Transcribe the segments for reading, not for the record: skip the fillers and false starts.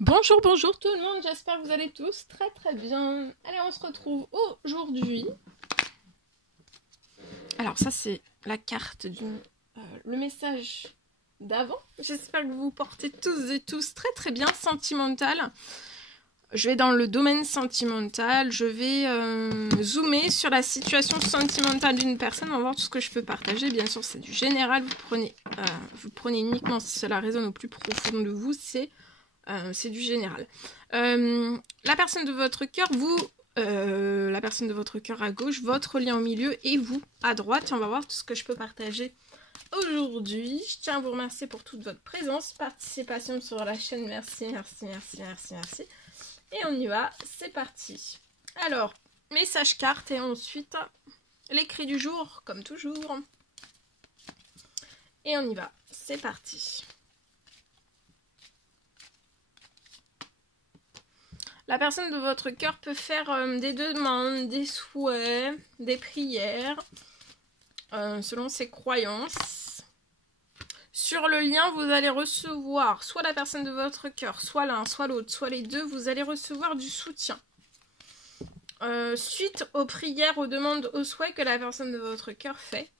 Bonjour, bonjour tout le monde, j'espère que vous allez tous très bien. Allez, on se retrouve aujourd'hui. Alors ça c'est la carte le message d'avant. J'espère que vous vous portez tous et tous très bien. Sentimental. Je vais dans le domaine sentimental, je vais zoomer sur la situation sentimentale d'une personne, on va voir tout ce que je peux partager. Bien sûr c'est du général, vous prenez uniquement si cela résonne au plus profond de vous, c'est du général. La personne de votre cœur, la personne de votre cœur à gauche, votre lien au milieu et vous à droite. Et on va voir tout ce que je peux partager aujourd'hui. Je tiens à vous remercier pour toute votre présence, participation sur la chaîne. Merci. Et on y va, c'est parti. Alors, message carte et ensuite l'écrit du jour, comme toujours. Et on y va, c'est parti. La personne de votre cœur peut faire des demandes, des souhaits, des prières, selon ses croyances. Sur le lien, vous allez recevoir soit la personne de votre cœur, soit l'un, soit l'autre, soit les deux, vous allez recevoir du soutien. Suite aux prières, aux demandes, aux souhaits que la personne de votre cœur fait.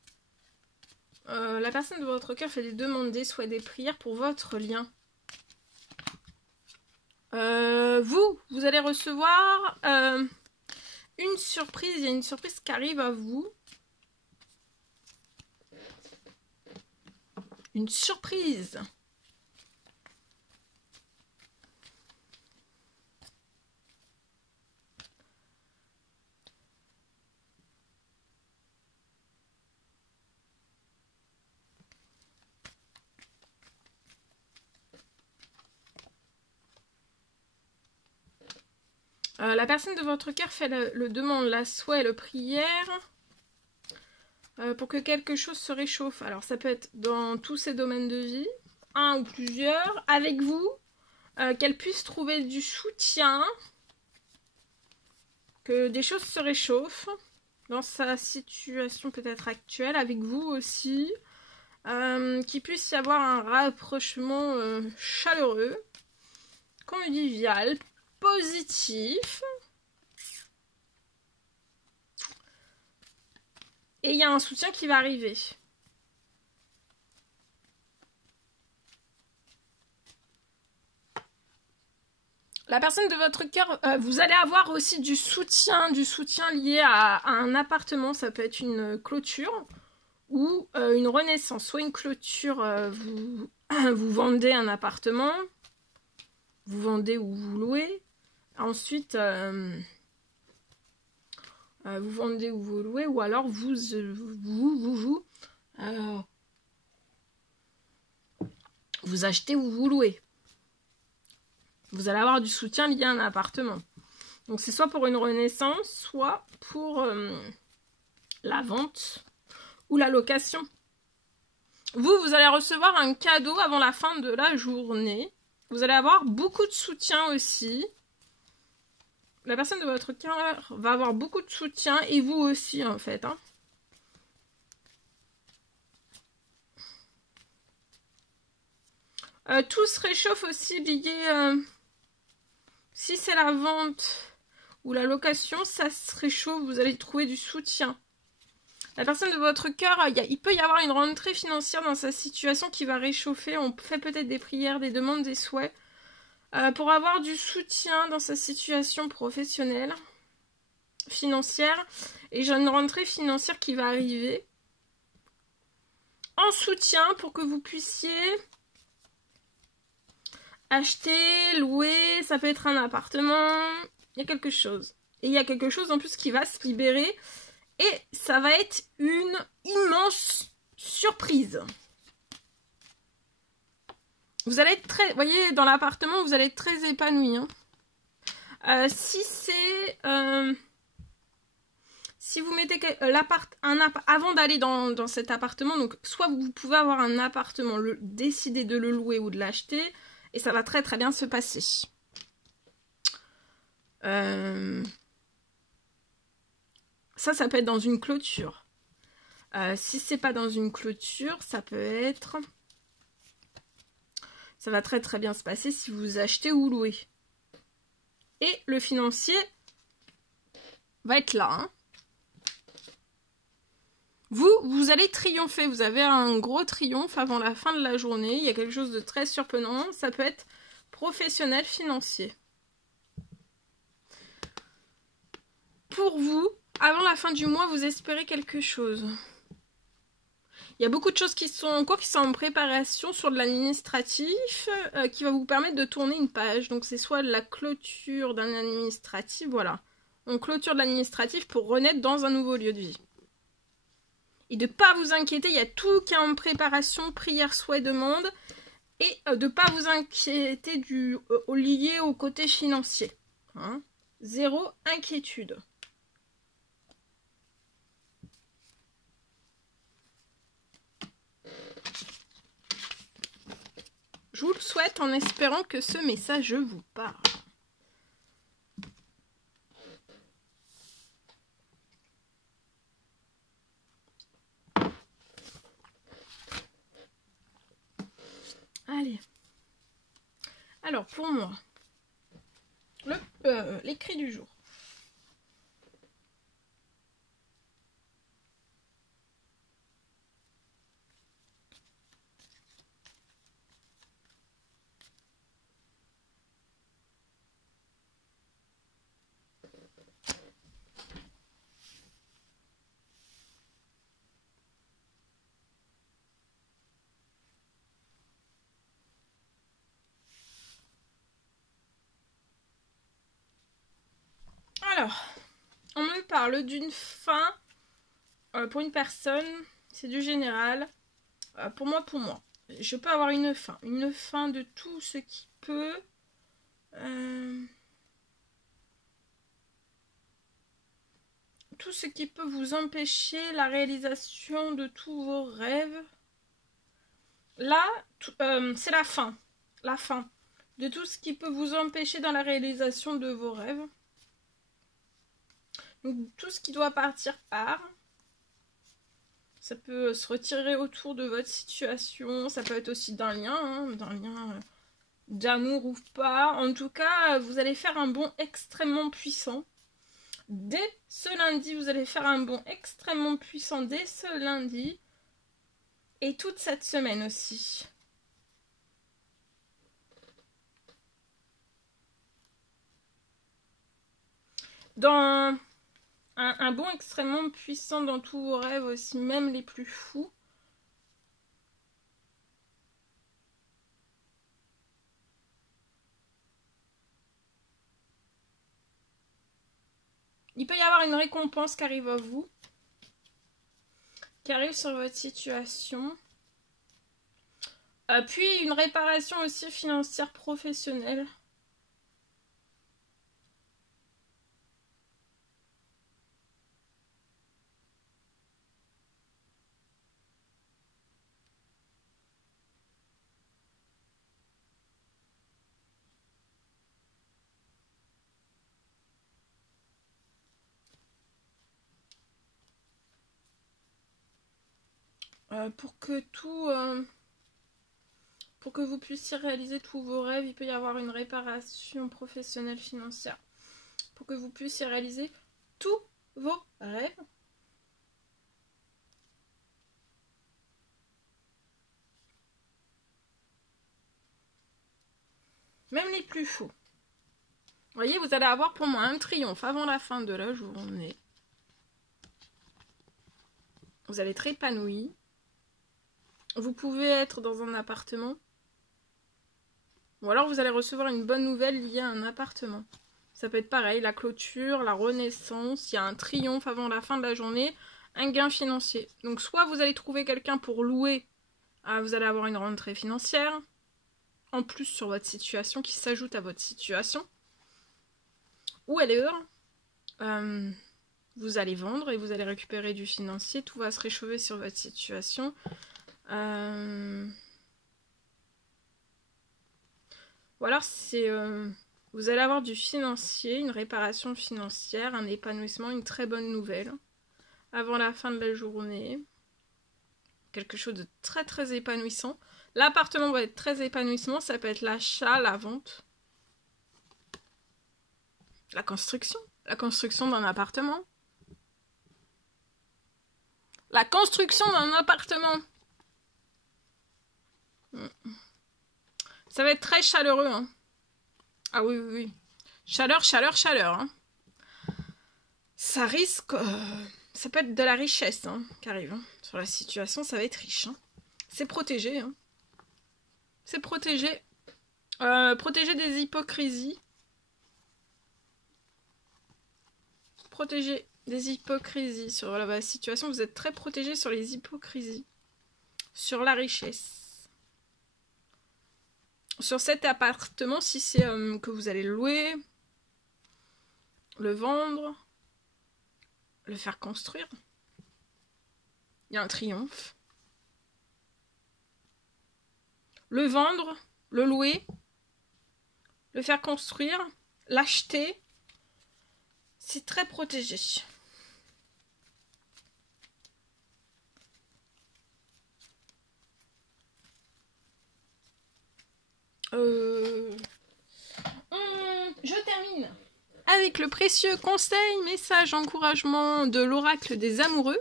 La personne de votre cœur fait des demandes, des souhaits, des prières pour votre lien. Vous allez recevoir une surprise. Il y a une surprise qui arrive à vous. Une surprise. La personne de votre cœur fait le demande, la souhait, le prière pour que quelque chose se réchauffe. Alors ça peut être dans tous ces domaines de vie, un ou plusieurs, avec vous, qu'elle puisse trouver du soutien, que des choses se réchauffent dans sa situation peut-être actuelle, avec vous aussi, qu'il puisse y avoir un rapprochement chaleureux, convivial, positif. Et il y a un soutien qui va arriver. La personne de votre cœur, vous allez avoir aussi du soutien lié à un appartement. Ça peut être une clôture ou une renaissance. Soit une clôture, vous vendez un appartement, vous vendez ou vous louez. Ensuite, vous vendez ou vous louez, ou alors vous achetez ou vous louez. Vous allez avoir du soutien lié à un appartement. Donc c'est soit pour une renaissance, soit pour la vente ou la location. Vous allez recevoir un cadeau avant la fin de la journée. Vous allez avoir beaucoup de soutien aussi. La personne de votre cœur va avoir beaucoup de soutien et vous aussi en fait. Tout se réchauffe aussi lié... si c'est la vente ou la location, ça se réchauffe, vous allez trouver du soutien. La personne de votre cœur, il peut y avoir une rentrée financière dans sa situation qui va réchauffer. On fait peut-être des prières, des demandes, des souhaits. Pour avoir du soutien dans sa situation professionnelle, financière. Et j'ai une rentrée financière qui va arriver. En soutien pour que vous puissiez acheter, louer, ça peut être un appartement. Il y a quelque chose. Et il y a quelque chose en plus qui va se libérer. Et ça va être une immense surprise. Vous allez être très... Vous voyez, dans l'appartement, vous allez être très épanoui. Si c'est... si vous mettez avant d'aller dans cet appartement, donc soit vous pouvez avoir un appartement, décider de le louer ou de l'acheter, et ça va très bien se passer. Ça peut être dans une clôture. Si c'est pas dans une clôture, ça peut être Ça va très très bien se passer si vous achetez ou louez. Et le financier va être là. Hein. Vous allez triompher. Vous avez un gros triomphe avant la fin de la journée. Il y a quelque chose de très surprenant. Ça peut être professionnel, financier. Pour vous, avant la fin du mois, vous espérez quelque chose. Il y a beaucoup de choses qui sont en cours, qui sont en préparation sur de l'administratif, qui va vous permettre de tourner une page. Donc c'est soit la clôture d'un administratif, voilà. On clôture de l'administratif pour renaître dans un nouveau lieu de vie. Et de ne pas vous inquiéter, il y a tout qui est en préparation, prière, souhait, demande. Et de ne pas vous inquiéter lié au côté financier. Hein. Zéro inquiétude. Je vous le souhaite en espérant que ce message vous parle. Allez. Alors, pour moi, l'écrit du jour. Alors, on me parle d'une fin pour une personne, c'est du général. Pour moi, je peux avoir une fin de tout ce qui peut... tout ce qui peut vous empêcher la réalisation de tous vos rêves. Là, c'est la fin de tout ce qui peut vous empêcher dans la réalisation de vos rêves. Donc, tout ce qui doit partir part. Ça peut se retirer autour de votre situation. Ça peut être aussi d'un lien, d'amour ou pas. En tout cas, vous allez faire un bond extrêmement puissant. Dès ce lundi, vous allez faire un bond extrêmement puissant dès ce lundi. Et toute cette semaine aussi. Dans... Un bond extrêmement puissant dans tous vos rêves aussi, même les plus fous. Il peut y avoir une récompense qui arrive à vous, qui arrive sur votre situation. Puis une réparation aussi financière professionnelle. Pour que vous puissiez réaliser tous vos rêves, il peut y avoir une réparation professionnelle financière. Pour que vous puissiez réaliser tous vos rêves. Même les plus fous. Vous voyez, vous allez avoir pour moi un triomphe avant la fin de la journée. Vous allez être épanoui. Vous pouvez être dans un appartement. Ou alors vous allez recevoir une bonne nouvelle liée à un appartement. Ça peut être pareil, la clôture, la renaissance, il y a un triomphe avant la fin de la journée, un gain financier. Donc soit vous allez trouver quelqu'un pour louer, vous allez avoir une rentrée financière, en plus sur votre situation, qui s'ajoute à votre situation. Ou alors, vous allez vendre et vous allez récupérer du financier, tout va se réchauffer sur votre situation. Ou alors vous allez avoir du financier, une réparation financière, un épanouissement, une très bonne nouvelle avant la fin de la journée. Quelque chose de très très épanouissant. L'appartement va être très épanouissement. Ça peut être l'achat, la vente. La construction. La construction d'un appartement. La construction d'un appartement. Ça va être très chaleureux. Hein. Ah oui, oui, oui. Chaleur, chaleur, chaleur. Hein. Ça risque... ça peut être de la richesse hein, qui arrive. Hein. Sur la situation, ça va être riche. Hein. C'est protégé. Hein. C'est protégé. Protégé des hypocrisies. Protégé des hypocrisies. Sur la situation, vous êtes très protégé sur les hypocrisies. Sur la richesse. Sur cet appartement, si c'est que vous allez le louer, le vendre, le faire construire, il y a un triomphe. Le vendre, le louer, le faire construire, l'acheter, c'est très protégé. Je termine avec le précieux conseil, message, encouragement de l'oracle des amoureux.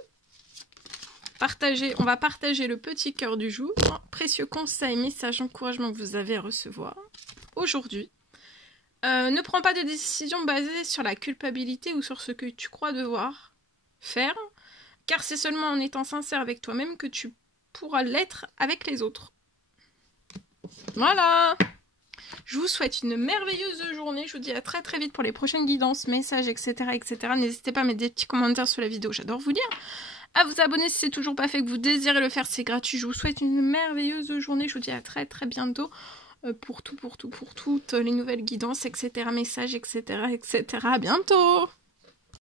On va partager le petit cœur du jour. Précieux conseil, message, encouragement que vous avez à recevoir aujourd'hui. Ne prends pas de décision basée sur la culpabilité ou sur ce que tu crois devoir faire, car c'est seulement en étant sincère avec toi-même que tu pourras l'être avec les autres. Voilà! Je vous souhaite une merveilleuse journée. Je vous dis à très très vite pour les prochaines guidances, messages, etc. etc. N'hésitez pas à mettre des petits commentaires sous la vidéo, j'adore vous lire. À vous abonner si c'est toujours pas fait, que vous désirez le faire, c'est gratuit. Je vous souhaite une merveilleuse journée. Je vous dis à très très bientôt pour toutes les nouvelles guidances, etc. Messages, etc. etc. À bientôt!